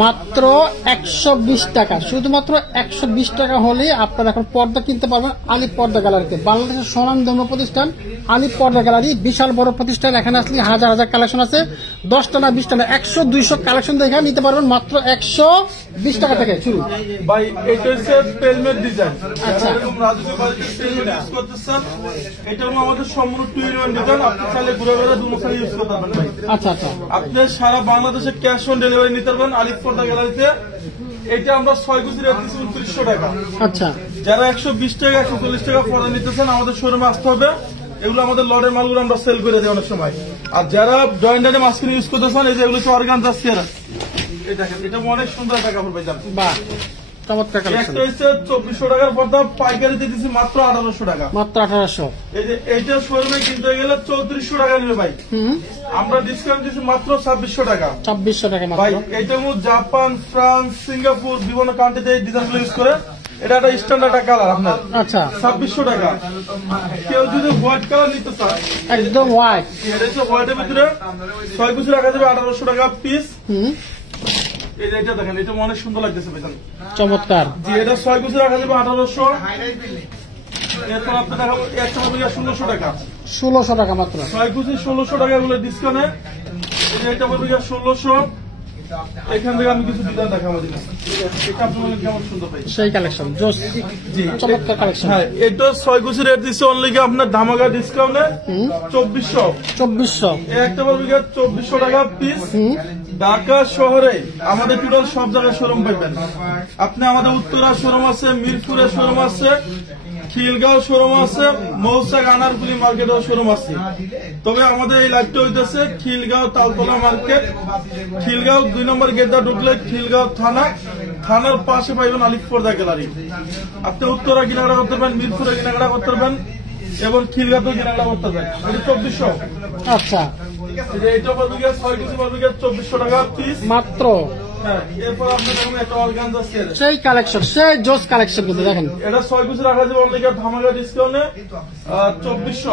মাত্র 120 টাকা, শুধুমাত্র 120 টাকা হলে আপনারা এখন পর্দা কিনতে পারবেন আলিফ পর্দা গ্যালারিতে। বাংলাদেশের স্বনামধন্য প্রতিষ্ঠান আলিফ পর্দা গ্যালারি, বিশাল বড় প্রতিষ্ঠান। এখানে আসলে হাজার হাজার কালেকশন আছে, 10টা না 20টা না 100-200 কালেকশন দেখে নিতে পারবেন মাত্র 120 টাকা থেকে শুরু। ভাই এটা হচ্ছে পেলমেট ডিজাইন। আচ্ছা, এরকম রাজকীয় কোয়ালিটির ইউজ করতেছেন, এটা হলো আমাদের সম্পূর্ণ 2-in-1 ডিজাইন। আপনি চাইলে ঘুরে ঘুরে দুমুখে ইউজ করতে পারবেন ভাই। আচ্ছা আচ্ছা, আপনি সারা বাংলাদেশে ক্যাশ অন ডেলিভারি নিতে পারবেন আলিফ পর্দা গ্যালারিতে। এটা আমরা 6 গুছি রেট দিচ্ছি 2900 টাকা। আচ্ছা, যারা 120 টাকা 140 টাকা পর্দা নিতেছেন আমাদের শোরুমে আসতে হবে। এগুলো আমাদের লটের মালগুলো আমরা সেল করে দিই অনেক সময়। আর যারা জয়েন্টারে মাস্কিন ইউজ করতেছেন, এই যে এগুলো হচ্ছে অর্গানজা সিয়ারা, এই দেখেন এটা অনেক সুন্দর একটা কাপড় পাইছেন। বাহ, চমৎকার কালেকশন। একটা হচ্ছে 2400 টাকার পর্দা, পাইকারিতে দিচ্ছি মাত্র 1800 টাকা। মাত্র 1800। এই যে এইটা শোরুমে কিনতে গেলে 3400 টাকা নেবে ভাই, আমরা ডিসকাউন্ট দিচ্ছি মাত্র 2600 টাকা। 2600 টাকা মাত্র। ভাই এটা জাপান, ফ্রান্স, সিঙ্গাপুর বিভিন্ন কান্ট্রিতে এই ডিজাইনগুলো ইউজ করে। এটা একটা স্ট্যান্ডার্ড কালার আপনার। আচ্ছা, 2600 টাকা। কেউ যদি হোয়াইট কালার নিতে চায়, একদম হোয়াইট, এটা হচ্ছে হোয়াইটের ভিতরে 6 গুছি রাখা যাবে 1800 টাকা পিস। এটা দেখেন, এটা অনেক সুন্দর লাগতেছে ভাইজান, চমৎকার। জি এটা 6 গুছি রাখা যাবে 1800। এরপর আপনি দেখাবো একটা হবে 1600 টাকা। 1600 টাকা মাত্র। 6 গুছি 1600 টাকা, এগুলো ডিসকাউন্টে। এটা হবে 1600। এখান থেকে আমি কিছু ডিজাইন দেখাবো, এটা আপনি বলেন কেমন সুন্দর পাই সেই কালেকশন, জোস, জি চমৎকার কালেকশন। হ্যাঁ, এটা 6 গুছি রেট দিচ্ছে অনলি কি আপনার ধামাকা ডিসকাউন্টে 2400। 2400। একটা বলবি 2400 টাকা পিস। ঢাকা শহরে আমাদের টোটাল সব জায়গায় শোরুম পাইবেন আপনি। আমাদের উত্তরা শোরুম আছে, মিরপুরের শোরুম আছে, খিলগাঁও শোরুম আছে, মৌসাক আনারকুলি মার্কেটেও শোরুম আছে। তবে আমাদের এই লাইভটা হইতেছে খিলগাঁও তালতলা মার্কেট, খিলগাঁও 2 নম্বর গেটটা ঢুকলে খিলগাঁও থানা, থানার পাশে পাইবেন আলিফ পর্দা গ্যালারি। আপনি উত্তরা কেনাকাটা করতে পারবেন, মিরপুরে কেনাকাটা করতে পারবেন এবং খিলগাঁও কেনাকাটা করতে পারবেন। এটা 2400। আচ্ছা, এটা পারবে 6 গুছি পারবে 2400 টাকা পিস মাত্র। হ্যাঁ, এরপর আপনার দেখুন একটা অর্গানজা সেট, সেই কালেকশন, সেই জোস কালেকশন কিন্তু দেখেন। এটা 6 গুছি রাখা যাবে অনলি ধামাকা ডিসকাউন্টে 2400।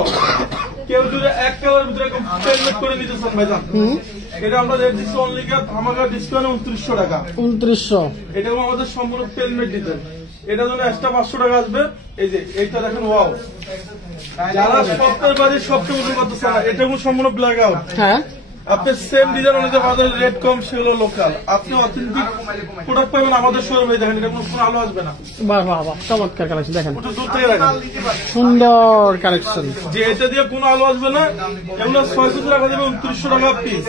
কেউ যদি এক কালার ভিতরে পেমেন্ট করে নিতে চান ভাইজান, এটা আমরা রেট দিচ্ছি অনলি ধামাকা ডিসকাউন্টে 2900 টাকা। 2900। এটা আমাদের সম্পূর্ণ পেমেন্ট ডিজাইন। এটা জন্য এক্সট্রা 500 টাকা আসবে। এই যে এইটা দেখেন, ওয়াও, যারা সপ্তাহের বাড়ি সবচেয়ে উঠে করতেছে না, এটা সম্পূর্ণ ব্ল্যাক আউট। হ্যাঁ, আপনি সেম ডিজাইন অনুযায়ী বাজারের রেট কম, সেগুলো লোকাল। আপনি অথেন্টিক প্রোডাক্ট পাবেন আমাদের শোরুমে। দেখেন এটা কোনো আলো আসবে না, বাহ বাহ বাহ, চমৎকার কালেকশন দেখেন, একটু দূর থেকে রাখেন, সুন্দর কালেকশন। যে এটা দিয়ে কোনো আলো আসবে না। এগুলো 6 গুছি রাখা যাবে 2900 টাকা পিস।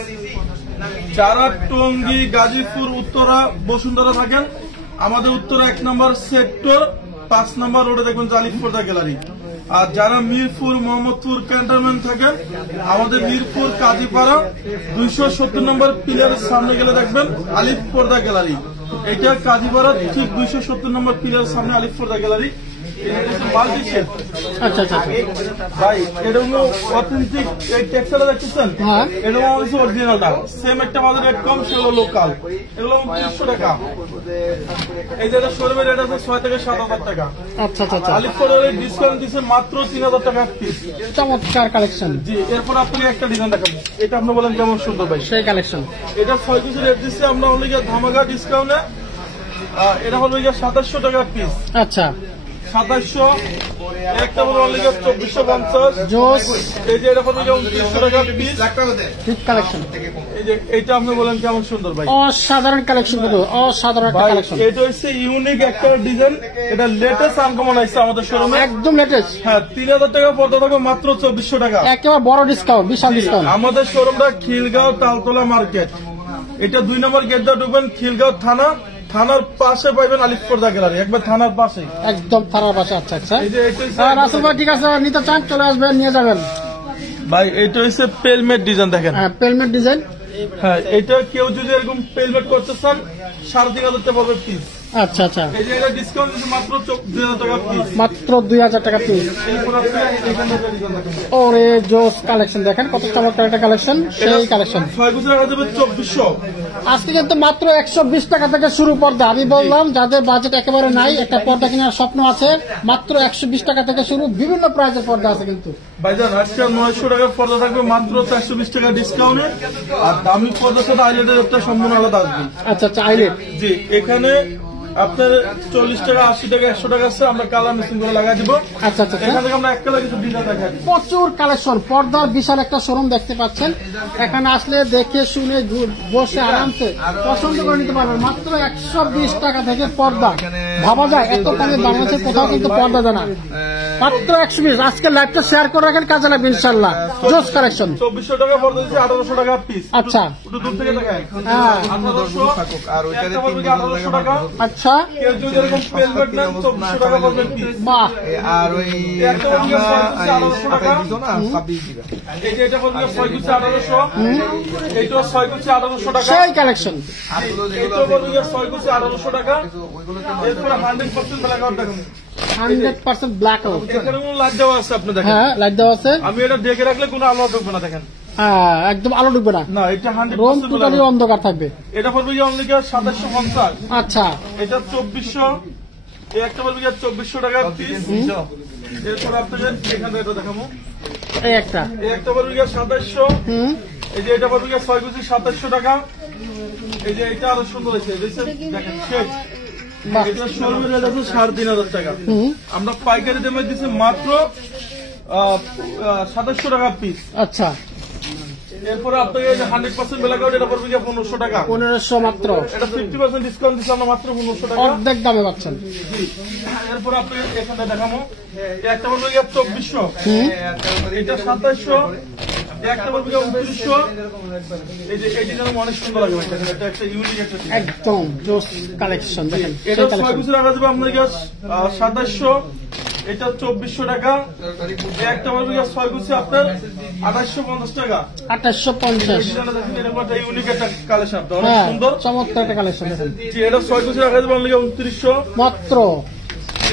যারা টঙ্গী, গাজীপুর, উত্তরা, বসুন্ধরা থাকেন, আমাদের উত্তরা 1 নম্বর সেক্টর 5 নম্বর রোডে দেখবেন আলিফ পর্দা গ্যালারি। আর যারা মিরপুর, মোহাম্মদপুর ক্যান্টনমেন্ট থাকেন, আমাদের মিরপুর কাজীপাড়া 270 নম্বর পিলারের সামনে গেলে দেখবেন আলিফ পর্দা গ্যালারি। এটা কাজীপাড়া ঠিক 270 নম্বর পিলারের সামনে আলিফ পর্দা গ্যালারি। Multi shade. আচ্ছা আচ্ছা, ভাই এটা হলো অথেন্টিক, এই টেক্সচারটা দেখতেছেন, এটা হচ্ছে অরিজিনালটা। সেম একটা বাজার রেট কম, সেগুলো লোকাল। এগুলো 2900 টাকা। এই যে এটা শোরুমের রেট আছে 6 থেকে 7000 টাকা। আচ্ছা আচ্ছা, আলিফ পর্দার ডিসকাউন্ট দিচ্ছে মাত্র 3000 টাকা পিস। চমৎকার কালেকশন। জি, এরপর আপনাকে একটা ডিজাইন দেখাবো, এটা আপনি বলেন কেমন সুন্দর ভাই। সেই কালেকশন, এটা 6 গুছি রেট দিচ্ছে আমরা অনলি ধামাকা ডিসকাউন্টে। এটা হলো 2700 টাকা পিস। আচ্ছা, 2700। একটা হলো অনলি 2450 জোস। এই যে এটা হলো 2900 টাকা পিস। ঠিক কালেকশন। এই যে এইটা আপনি বলেন কেমন সুন্দর ভাই। অসাধারণ কালেকশন কিন্তু, অসাধারণ একটা ভাই কালেকশন। এটা হচ্ছে ইউনিক একটা ডিজাইন, এটা লেটেস্ট আনকমন আসছে আমাদের শোরুমে, একদম লেটেস্ট। হ্যাঁ 3000 টাকা পর্দা থাকবে মাত্র 2400 টাকা। একেবারে বড় ডিসকাউন্ট, বিশাল ডিসকাউন্ট। আমাদের শোরুমটা খিলগাঁও তালতলা মার্কেট, এটা 2 নম্বর গেট দিয়ে ঢুকবেন, খিলগাঁও থানা, থানার পাশে পাইবেন আলিফ পর্দা গ্যালারি, একবার থানার পাশে, একদম থানার পাশে। আচ্ছা আচ্ছা, এই যে রাসেল ভাই ঠিক আছে, নিতে চান চলে আসবেন, নিয়ে যাবেন ভাই। এটা হচ্ছে পেলমেট ডিজাইন দেখেন, হ্যাঁ, পেলমেট ডিজাইন। হ্যাঁ এটা কেউ যদি এরকম পেলমেট করতে চান 3500 টাকা পড়বে পিস। আচ্ছা আচ্ছা, এই যে এটা ডিসকাউন্ট দিচ্ছে মাত্র 2000 টাকা পিস। মাত্র 2000 টাকা পিস। এরপর আপনারা এখানে ডিজাইন দেখেন, ওরে জোস কালেকশন, দেখেন কত চমৎকার একটা কালেকশন, সেই কালেকশন। 6 গুছি রাখা যাবে 2400। আজকে কিন্তু মাত্র 120 টাকা থেকে শুরু পর্দা। আমি বললাম যাদের বাজেট একেবারে নাই, একটা পর্দা কেনার স্বপ্ন আছে, মাত্র 120 টাকা থেকে শুরু, বিভিন্ন প্রাইজের পর্দা আছে কিন্তু। ভাইজান আজকে 900 টাকার পর্দা থাকবে মাত্র 420 টাকা ডিসকাউন্টে, আর দামি পর্দার সাথে আইলেটের একটা সম্পূর্ণ আলাদা আসবে। আচ্ছা আচ্ছা, আইলেট। জি, এখানে আপনার 40 টাকা 80 টাকা 100 টাকা আছে, আমরা কালার মেশিন করে লাগাই দিব। আচ্ছা আচ্ছা, এখান থেকে আমরা এক কালার কিছু ডিজাইন দেখাই দিব। প্রচুর কালেকশন, পর্দার বিশাল একটা শোরুম দেখতে পাচ্ছেন। এখানে আসলে দেখে শুনে বসে আরামসে পছন্দ করে নিতে পারবেন। মাত্র 120 টাকা থেকে পর্দা, ভাবা যায় এত কমে বাংলাদেশের কোথাও কিন্তু পর্দা দেয় না। মাত্র 120। আজকে লাইভটা শেয়ার করে রাখেন, কাজে লাগবে ইনশাল্লাহ। জোস কালেকশন। 2400 টাকা পর্দা দিচ্ছে 1800 টাকা পিস। আচ্ছা, একটু দূর থেকে দেখায়। হ্যাঁ, 1800 আর ওইটাতে 1800 টাকা। আচ্ছা, কেউ যদি এরকম পেলমেট নেন 2400 টাকা পড়বে পিস। বাহ, আর ওই একটা পড়বে 1800 টাকা। দিত না 26 দিবা। এই যে এটা পড়বে 6 গুছি 1800, এইটাও 6 গুছি 1800 টাকা। সেই কালেকশন। এইটাও পড়বে 6 গুছি 1800 টাকা। এরপর 100% ব্ল্যাক আউট দেখুন, 100% ব্ল্যাক আউট। এখানে কোনো লাইট দেওয়া আছে, আপনি দেখেন। হ্যাঁ, লাইট দেওয়া আছে। আমি এটা ডেকে রাখলে কোনো আলো ঢুকবে না, দেখেন। হ্যাঁ, একদম আলো ঢুকবে না, না, এটা রুম 100% টোটালি ব্ল্যাক আউট। অন্ধকার থাকবে। এটা পড়বে কি অনলি 2750। আচ্ছা, এটা 2400, এই একটা পড়বে 2400 টাকা পিস। এরপর আপনাদের এখানে এটা দেখাবো, এই একটা। এই একটা পড়বে 2700। এই যে এটা পড়বে 6 গুছি 2700 টাকা। এই যে এটা আরো সুন্দর হয়েছে, দেখেন শেড। বাহ, এটা শোরুমে রেট আছে 3500 টাকা। আমরা পাইকারি দামে দিচ্ছি মাত্র 2700 টাকা পিস। আচ্ছা, এরপরে আপনাকে 100% ব্ল্যাক আউট, এটা পড়বে 1500 টাকা। 1500 মাত্র, এটা 50% ডিসকাউন্ট দিচ্ছি আমরা মাত্র 1500 টাকা। অর্ধেক দামে পাচ্ছেন। জি। এরপর আপনাকে এখানে দেখাবো, এই একটা পড়বে 2400, এটা 2700, এই একটা পড়বে 2900। এই যে এই ডিজাইন অনেক সুন্দর লাগে, এটা একটা ইউনিক একটা ডিজাইন। একদম জোস কালেকশন, দেখেন এটা সেই 6 কালেকশন। গুছি রাখা যাবে আপনার 2700, এটা 2400 টাকা। এই একটা পড়বে 6 গুছি আপনার 2850 টাকা। 2850। ডিজাইনটা দেখেন, এরকম একটা ইউনিক একটা কালেকশন, অনেক হ্যাঁ, সুন্দর। চমৎকার একটা কালেকশন, দেখেন জি, এটা 6 গুছি রাখা যাবে আপনার 2900। মাত্র।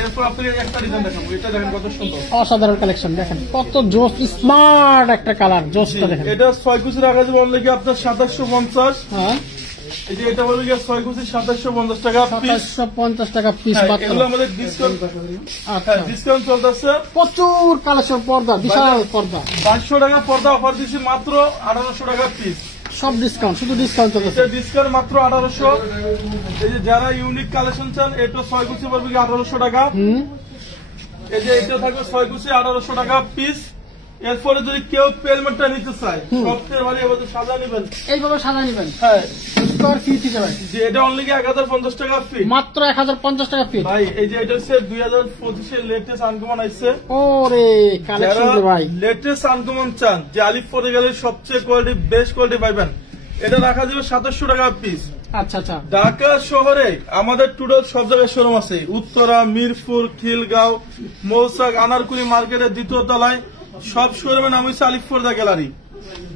এরপর আপনাকে একটা ডিজাইন দেখাবো, এটা দেখেন কত সুন্দর, অসাধারণ কালেকশন, দেখেন কত জোস, স্মার্ট একটা কালার, জোসটা দেখেন। এটা 6 গুছি রাখা যাবে অনলি আপনার 2750। হ্যাঁ, এই যে এটা বলবে 6 গুছি 2750 টাকা পিস। 2750 টাকা পিস মাত্র। এগুলো আমাদের ডিসকাউন্ট, আচ্ছা, ডিসকাউন্ট চলতেছে। প্রচুর কালেকশন, পর্দা, বিশাল পর্দা, 500 টাকা পর্দা অফার দিচ্ছি মাত্র 1800 টাকা পিস। সব ডিসকাউন্ট, শুধু ডিসকাউন্ট চলতেছে। এটা ডিসকাউন্ট মাত্র 1800। এই যে যারা ইউনিক কালেকশন চান, এটা 6 গুছি পড়বে 1800 টাকা। এই যে এটা থাকবে 6 গুছি 1800 টাকা পিস। এরপরে যদি কেউ পেলমেন্টটা নিতে চায়, সবচেয়ে ভালো এবার সাজা নেবেন, এইভাবে সাজা নেবেন, হ্যাঁ, স্কোয়ার ফিট হিসেবে যে এটা অনলি 1050 টাকা ফিট। মাত্র 1050 টাকা ফিট। ভাই এই যে এটা হচ্ছে 2025 এর লেটেস্ট আনকমন আসছে। ওরে কালেকশন রে ভাই, লেটেস্ট আনকমন চান যে আলিফ পরে গেলে সবচেয়ে কোয়ালিটি, বেস্ট কোয়ালিটি পাইবেন, এটা রাখা যাবে 2700 টাকা পিস। আচ্ছা আচ্ছা, ঢাকা শহরে আমাদের টোটাল সব জায়গায় শোরুম আছে, উত্তরা, মিরপুর, খিলগাঁও, মৌসাক, আনারকুলি মার্কেটের 2য় তলায় সব শোরুমের নাম হচ্ছে আলিফ পর্দা গ্যালারি।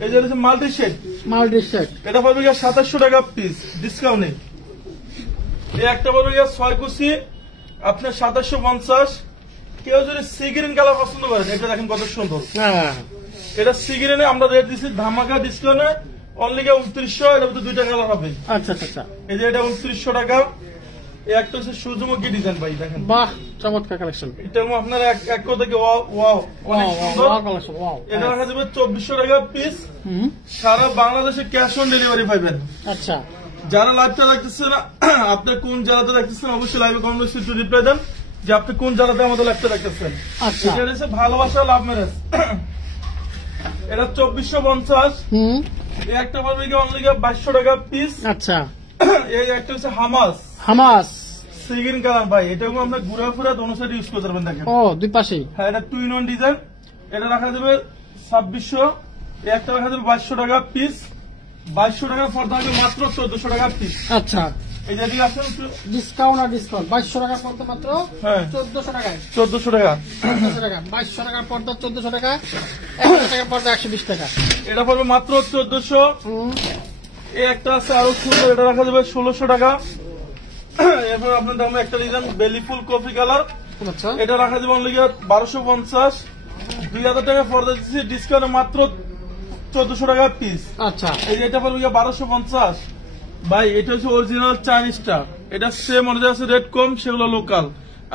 এই যে হচ্ছে মাল্টি শেড, মাল্টি শেড, এটা পাবে 2700 টাকা পিস ডিসকাউন্টে। এই একটা পাবে 6 গুছি আপনার 2750। কেউ যদি সি গ্রিন কালার পছন্দ করেন, এটা দেখেন কত সুন্দর, হ্যাঁ, এটা সি গ্রিনে আমরা রেট দিচ্ছি ধামাকা ডিসকাউন্টে অনলি 2900। এটার ভিতরে 2টা কালার হবে। আচ্ছা আচ্ছা, এই যে এটা 2900 টাকা। এই একটা হচ্ছে সূর্যমুখী ডিজাইন, ভাই দেখেন, বাহ, চমৎকার কালেকশন, এটা আপনার এক কথা থেকে ওয়াও অনেক সুন্দর। Collection, wow. এটা রাখা যাবে 2400 টাকা পিস। সারা বাংলাদেশে ক্যাশ অন ডেলিভারি পাইবেন। আচ্ছা, যারা লাইভটা দেখতেছেন, আপনি কোন জেলাতে দেখতেছেন অবশ্যই লাইভে কমেন্টে একটু রিপ্লাই দেন যে আপনি কোন জেলাতে আমাদের লাইভটা দেখতেছেন। আচ্ছা, এটা হচ্ছে ভালোবাসা লাভ ম্যারেজ, এটা 2450। এই একটা পাবে অনলি 2200 টাকা পিস। আচ্ছা, এই একটা হচ্ছে হামাস, হামাস সিগিন কালার, ভাই এটাকে আমরা ঘুরে ফিরে দোনো সাইড ইউজ করতে পারবেন, দেখেন। ও, দুই পাশেই। হ্যাঁ, এটা 2-in-1 ডিজাইন, এটা রাখা যাবে 2600। এই একটা রাখা যাবে 2200 টাকা পিস। 2200 টাকার পর্দা হবে মাত্র 1400 টাকা পিস। আচ্ছা, এই যে এদিকে আসেন, ডিসকাউন্ট আর ডিসকাউন্ট, 2200 টাকার পর্দা মাত্র হ্যাঁ 1400 টাকায়। 1400 টাকা। 1400 টাকা, 2200 টাকার পর্দা 1400 টাকা, 1000 টাকার পর্দা 120 টাকা। এটা পড়বে মাত্র 1400। এই একটা আছে আরো সুন্দর, এটা রাখা যাবে 1600 টাকা। এরপর আপনার দামে একটা ডিজাইন বেলি ফুল কফি কালার, আচ্ছা এটা রাখা যাবে অনলি 1250। 2000 টাকা পর্দা দিচ্ছি ডিসকাউন্টে মাত্র 1400 টাকা পিস। আচ্ছা এই যে এটা পড়বে 1250 ভাই। এটা হচ্ছে অরিজিনাল চাইনিজটা, এটা সেম অনুযায়ী আছে রেট কম, সেগুলো লোকাল।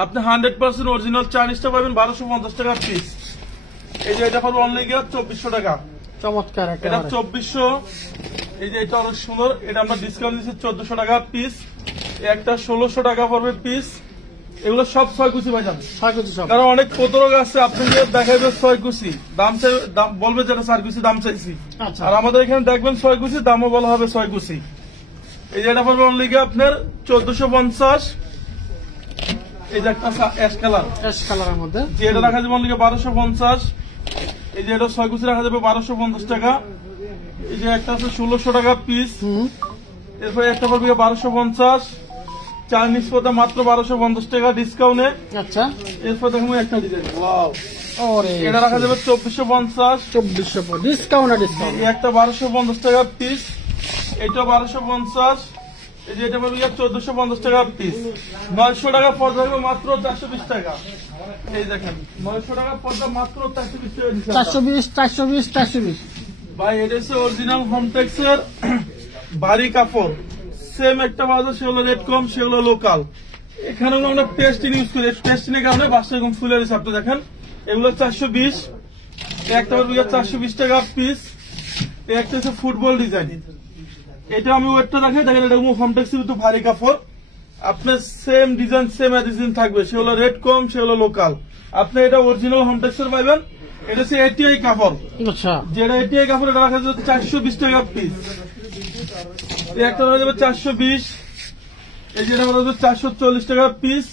আপনি 100% অরিজিনাল চাইনিজটা পাবেন 1250 টাকা পিস। এই যে এটা পড়বে অনলি 2400 টাকা। চমৎকার এটা একটা 2400। এই যে এটা অনেক সুন্দর, এটা আমরা ডিসকাউন্ট দিচ্ছি 1400 টাকা পিস। একটা 1600 টাকা পড়বে পিস। এগুলো সব 6 কুচি ভাইজান, 6 কেজি সব। কারণ অনেক প্রতারক আছে, আপনাকে দেখাবে 6 কুচি দাম চাই, দাম বলবে যেটা 4 কুচি দাম চাইছি, আচ্ছা আর আমাদের এখানে দেখবেন 6 কুচি দামও বলা হবে 6 কুচি। এই যে এটা পড়বে অনলি আপনার 1450। এই যে একটা অ্যাশ কালার, অ্যাশ কালারের মধ্যে যে এটা রাখা যাবে অনলি 1250। এই যে এটা 6 কুচি রাখা যাবে 1250 টাকা। এই যে একটা আছে 1600 টাকা পিস। এরপরে একটা পড়বে 1250। চাইনিজ পর্দা মাত্র 1250 টাকা ডিসকাউন্টে। আচ্ছা এরপর দেখুন একটা ডিজাইন, ওয়াও, ওরে এটা রাখা যাবে 2450। 2400 ডিসকাউন্ট ডিসকাউন্ট। এই একটা 1250 টাকা পিস, এটা 1250। এই যে এটা পড়বে 1450 টাকা পিস। 900 টাকা পর্দা হবে মাত্র 420 টাকা। এই দেখেন 900 টাকা পর্দা মাত্র 420 টাকা দিচ্ছে। 420 ভাই এটা হচ্ছে অরিজিনাল হোমটেক্সের ভারী কাপড়, সেম একটা বাজার, সেগুলো রেট কম, সেগুলো লোকাল। এখানে আমরা পেস্টিন ইউজ করি, পেস্টিনের কারণে বাসটা এরকম ফুলের হিসাবটা দেখেন। এগুলো 420, একটা 420 টাকা পিস। একটা হচ্ছে ফুটবল ডিজাইন, এটা আমি ওয়েটটা রাখি, দেখেন এটা হোমটেক্সের কিন্তু ভারী কাপড়। আপনার সেম ডিজাইন সেম ডিজাইন থাকবে, সেগুলো রেট কম, সেগুলো লোকাল। আপনি এটা অরিজিনাল হোমটেক্সের পাইবেন। এটা হচ্ছে এটিআই কাপড়, আচ্ছা যেটা এটিআই কাপড়, এটা রাখা যাবে 420 টাকা পিস। একটা রাখা যাবে 420। এই যেটা রাখা যাবে 440 টাকা পিস।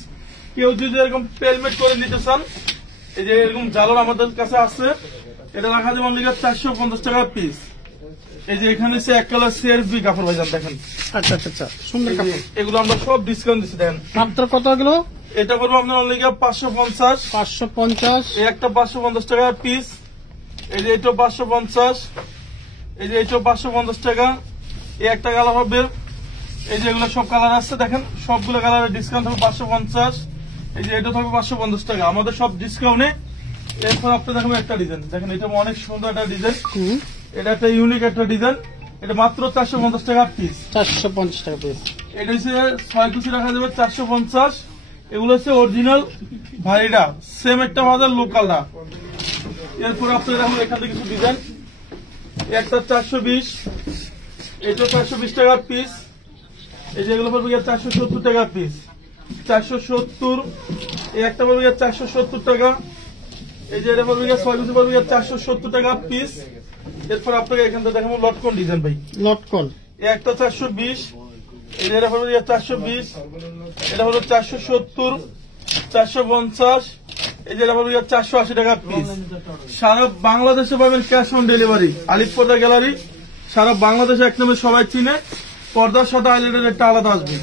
কেউ যদি এরকম পেলমেট করে নিতে চান, এই যে এরকম জালর আমাদের কাছে আছে, এটা রাখা যাবে অনলি 450 টাকা পিস। এই যে এখানে সে এক কালার সিআরপি কাপড় ভাইজান দেখেন। আচ্ছা আচ্ছা আচ্ছা সুন্দর এই যে কাপড়। এগুলো আমরা সব ডিসকাউন্ট দিচ্ছি দেখেন। মাত্র কত এগুলো? এটা করবো আপনার অনলি 550। 550। এই একটা 550 টাকা পিস। এই যে এটা 550। এই যে এটা 550 টাকা। এই একটা কালার হবে, এই যে এগুলো সব কালার আছে দেখেন, সবগুলো কালারের ডিসকাউন্ট হবে 550। এই যে এটা থাকবে 550 টাকা, আমাদের সব ডিসকাউন্টে। এরপর আপনি দেখবেন একটা ডিজাইন দেখেন, এটা অনেক সুন্দর একটা ডিজাইন, এটা একটা ইউনিক একটা ডিজাইন। এটা মাত্র 450 টাকা পিস। 450 টাকা পিস। এটা হচ্ছে 6 কুচি রাখা যাবে 450। এগুলো হচ্ছে অরিজিনাল ভারীটা, সেম একটা বাজার লোকালটা। এরপর আপনি দেখুন এখানে কিছু ডিজাইন, একটা 420, এটা 420 টাকা পিস। এই যেগুলো পড়বে 470 টাকা পিস। 470। এই একটা পড়বে 470 টাকা। এই যে এটা পড়বে 6 কুচি পড়বে 470 টাকা পিস। এরপর আপনাকে এখান থেকে দেখাবো লটকন ডিজাইন ভাই, লটকন। এই একটা 420। এই যে এটা পড়বে 420। এটা হলো 470, 450। এই যে এটা পড়বে 480 টাকা পিস। সারা বাংলাদেশে পাবেন ক্যাশ অন ডেলিভারি। আলিপ পর্দা গ্যালারি সারা বাংলাদেশে এক নামে সবাই চিনে। পর্দার সাথে আইলেটের একটা আলাদা আসবে,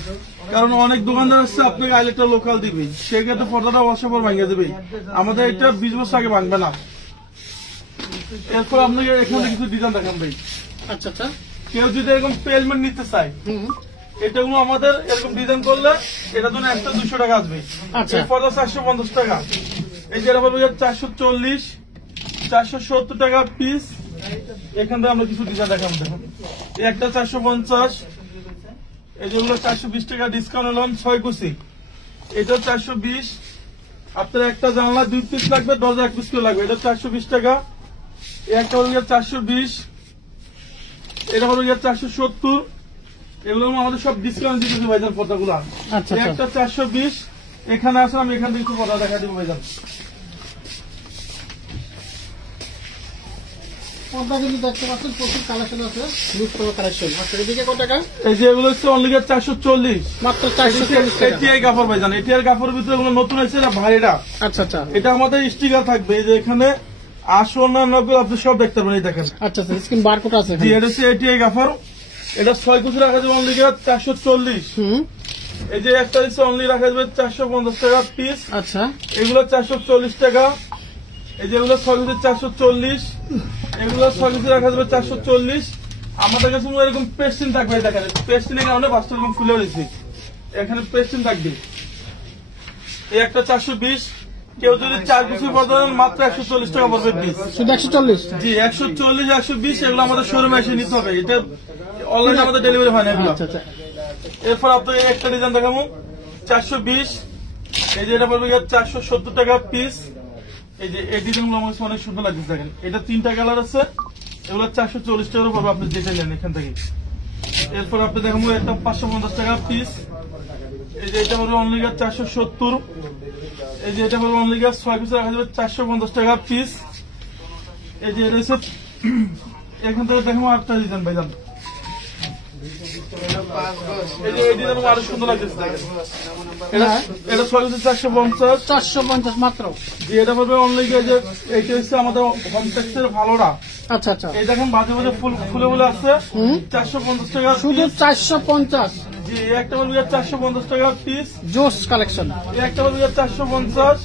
কারণ অনেক দোকানদার আসছে আপনাকে আইলেটটা লোকাল দিবে, সেক্ষেত্রে পর্দাটা বর্ষাপর ভাঙিয়ে দেবে। আমাদের এটা 20 বছর আগে ভাঙবে না। এরপর আপনাকে এখানে কিছু ডিজাইন দেখান ভাই। আচ্ছা আচ্ছা। কেউ যদি এরকম পেলমেন্ট নিতে চায়, এটাগুলো আমাদের এরকম ডিজাইন করলে এটার জন্য একটা 200 টাকা আসবে। আচ্ছা। এই পর্দা 450 টাকা। এই যে এটা পড়বে 440, 470 টাকা পিস। এখান থেকে আমরা কিছু ডিজাইন দেখাবো দেখুন। এই একটা 450, এই যেগুলো 420 টাকা ডিসকাউন্ট এলাম 6 কুচি। এটা 420। আপনার একটা জানলা 2 পিস লাগবে, দরজা 1 পিস করে লাগবে, এটা 420 টাকা। এই একটা হলো 420, এটা হলো 470। এগুলো আমাদের সব ডিসকাউন্ট দিতেছি ভাইজান পর্দাগুলো। আচ্ছা একটা 420। এখানে আসলে আমি এখান থেকে কিছু পর্দা দেখা দিব ভাইজান। পর্দা কিন্তু দেখতে পাচ্ছেন প্রচুর কালেকশন আছে, লুক করা কালেকশন। আচ্ছা এদিকে কত টাকা? এই যে এগুলো হচ্ছে অনলি 440, মাত্র 440 টাকা। এটিআই কাপড় ভাইজান। এটিআই কাপড়ের ভিতরে এগুলো নতুন হয়েছে, এটা ভারীটা। আচ্ছা আচ্ছা। এটা আমাদের স্টিকার থাকবে, এই যে এখানে 80, 90 আপনি সব দেখতে পাবেন। এই দেখেন, আচ্ছা আচ্ছা, স্ক্রিন বারকোড আছে জি, এটা হচ্ছে এটিআই কাপড়। এটা 6 কুচি রাখা যাবে অনলি 440। এই যে একটা হচ্ছে অনলি রাখা যাবে 450 টাকা পিস। আচ্ছা। এগুলো 440 টাকা। এই যে এগুলো 6 কুচি 440। এগুলো 6 কুচি রাখা যাবে 440। আমাদের কাছে এরকম পেস্টিন থাকবে, দেখেন পেস্টিনের কারণে বাসটা এরকম ফুলে রয়েছে। এখানে পেস্টিং থাকবে। এই একটা 420, কেউ যদি 4 পিস পড়বেন মাত্র 140 টাকা পড়বে পিস। শুধু 140? জি 140, 120 এগুলো আমাদের শোরুমে এসে নিতে হবে, এটা অনলাইনে আমাদের ডেলিভারি হয় না এগুলো। আচ্ছা আচ্ছা। এরপর আপনাকে একটা ডিজাইন দেখাবো 420, এই যে এটা পড়বে 470 টাকা পিস। এই যে এই ডিজাইনগুলো আমার কাছে অনেক সুন্দর লাগছে, দেখেন এটা 3টা কালার আছে, এগুলো 440 টাকা পড়বে আপনি যেটা নেন এখান থেকে। এরপর আপনি দেখাবো একটা 550 টাকা পিস। এই যে এটা পড়বে অনলি 470, এই যে এটা পড়বে অনলি 6 পিস রাখা যাবে 450 টাকা পিস। এই যে এটা হচ্ছে এখান থেকে দেখাবো আরেকটা ডিজাইন ভাইজান, এই যে এই ডিজাইন আরো সুন্দর লাগছে দেখেন, এটা 6 পিস 450। 450 মাত্র? জি এটা পড়বে অনলি যে এইটা হচ্ছে আমাদের হোম টেক্সের ভালোরা। আচ্ছা আচ্ছা। এই দেখেন বাজে বাজে ফুলে ফুলে আছে 450 টাকা শুধু 450? জি একটা বলবি 450 টাকা পিস, জোস কালেকশন। একটা বলবি 450।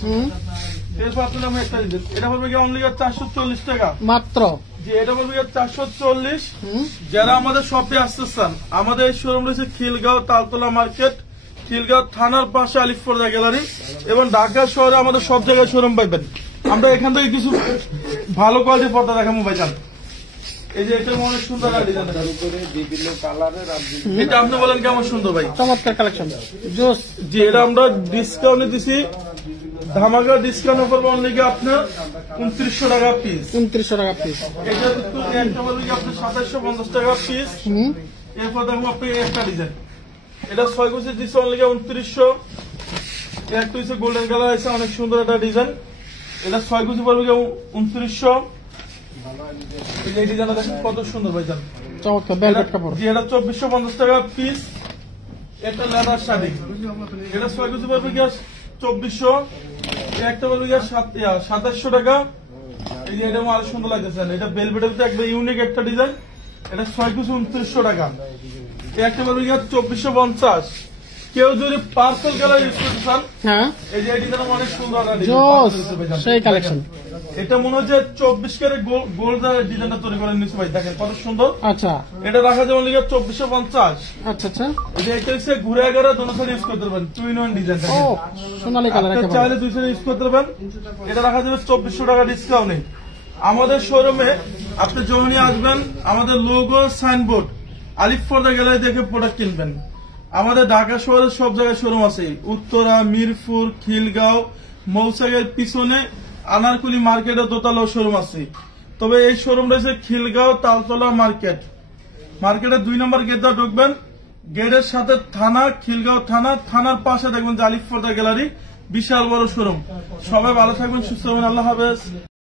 এরপর আপনার আমি একটা দিচ্ছি, এটা বলবে কি অনলি 440 টাকা মাত্র? জি এটা বলবে 440। যারা আমাদের শপে আসতে চান, আমাদের এই শোরুম রয়েছে খিলগাঁও তালতলা মার্কেট, খিলগাঁও থানার পাশে আলিফ পর্দা গ্যালারি, এবং ঢাকা শহরে আমাদের সব জায়গায় শোরুম পাইবেন। আমরা এখান থেকে কিছু ভালো কোয়ালিটির পর্দা দেখাবো ভাইজান। এই যে এটা অনেক সুন্দর ডিজাইন, এটা আপনি বলেন কেমন সুন্দর ভাই? চমৎকার কালেকশন, জোস। জি এটা আমরা ডিসকাউন্টে দিছি, ধামাকা ডিসকাউন্ট করবো অনলি আপনার 2900 টাকা পিস। 2900 টাকা পিস? এটা কিন্তু একটা বলবি আপনার 2750 টাকা পিস। এরপর দেখবো আপনি একটা ডিজাইন, এটা 6 পিস দিচ্ছে অনলি 2900। একটা হচ্ছে গোল্ডেন কালার আছে, অনেক সুন্দর একটা ডিজাইন, এটা 6 পিস পড়বে 2900। এই ডিজাইনটা দেখেন কত সুন্দর ভাইজান, চমৎকার ভেলভেট কাপড়। জি এটা 2450 টাকা পিস। এটা লেদার শাড়ি, এটা 6 পিস পড়বে 2400। একটা পড়বে 2700 টাকা। এই যে এটা আরো সুন্দর লাগতেছে, এটা বেলভেটের ভিতরে একবার ইউনিক একটা ডিজাইন, এটা 6 পিস 2900 টাকা। একটা পড়বে 2450। কেউ যদি পার্পল কালার ইউজ করতে চান, হ্যাঁ এই যে ডিজাইন অনেক সুন্দর জোস, সেই কালেকশন। এটা মনে হচ্ছে 24 ক্যারেট গোল্ড ডিজাইনটা তৈরি করে নিচ্ছে ভাই, দেখেন কত সুন্দর। আচ্ছা এটা রাখা যাবে 2450। আচ্ছা আচ্ছা। এটা হচ্ছে ঘুরে এগারো দোনো সাইড ইউজ করতে পারবেন, 2-in-1 ডিজাইন। ও সোনালী কালার একেবারে। চাইলে 2 সাইড ইউজ করতে পারবেন। এটা রাখা যাবে 2400 টাকা ডিসকাউন্টে। আমাদের শোরুমে আপনি যখনই আসবেন, আমাদের লোগো সাইনবোর্ড আলিফ পর্দা গ্যালারি দেখে প্রোডাক্ট কিনবেন। আমাদের ঢাকা শহরের সব জায়গায় শোরুম আছে, উত্তরা, মিরপুর, খিলগাঁও, মৌসাগের পিছনে আনারকুলি মার্কেটের দোতলা শোরুম আছে। তবে এই শোরুম রয়েছে খিলগাঁও তালতলা মার্কেট, মার্কেটের 2 নম্বর গেট দিয়ে ঢুকবেন, গেটের সাথে থানা, খিলগাঁও থানা, থানার পাশে দেখবেন আলিফ পর্দা গ্যালারি, বিশাল বড় শোরুম। সবাই ভালো থাকবেন, সুস্থ থাকবেন, আল্লাহ হাফেজ।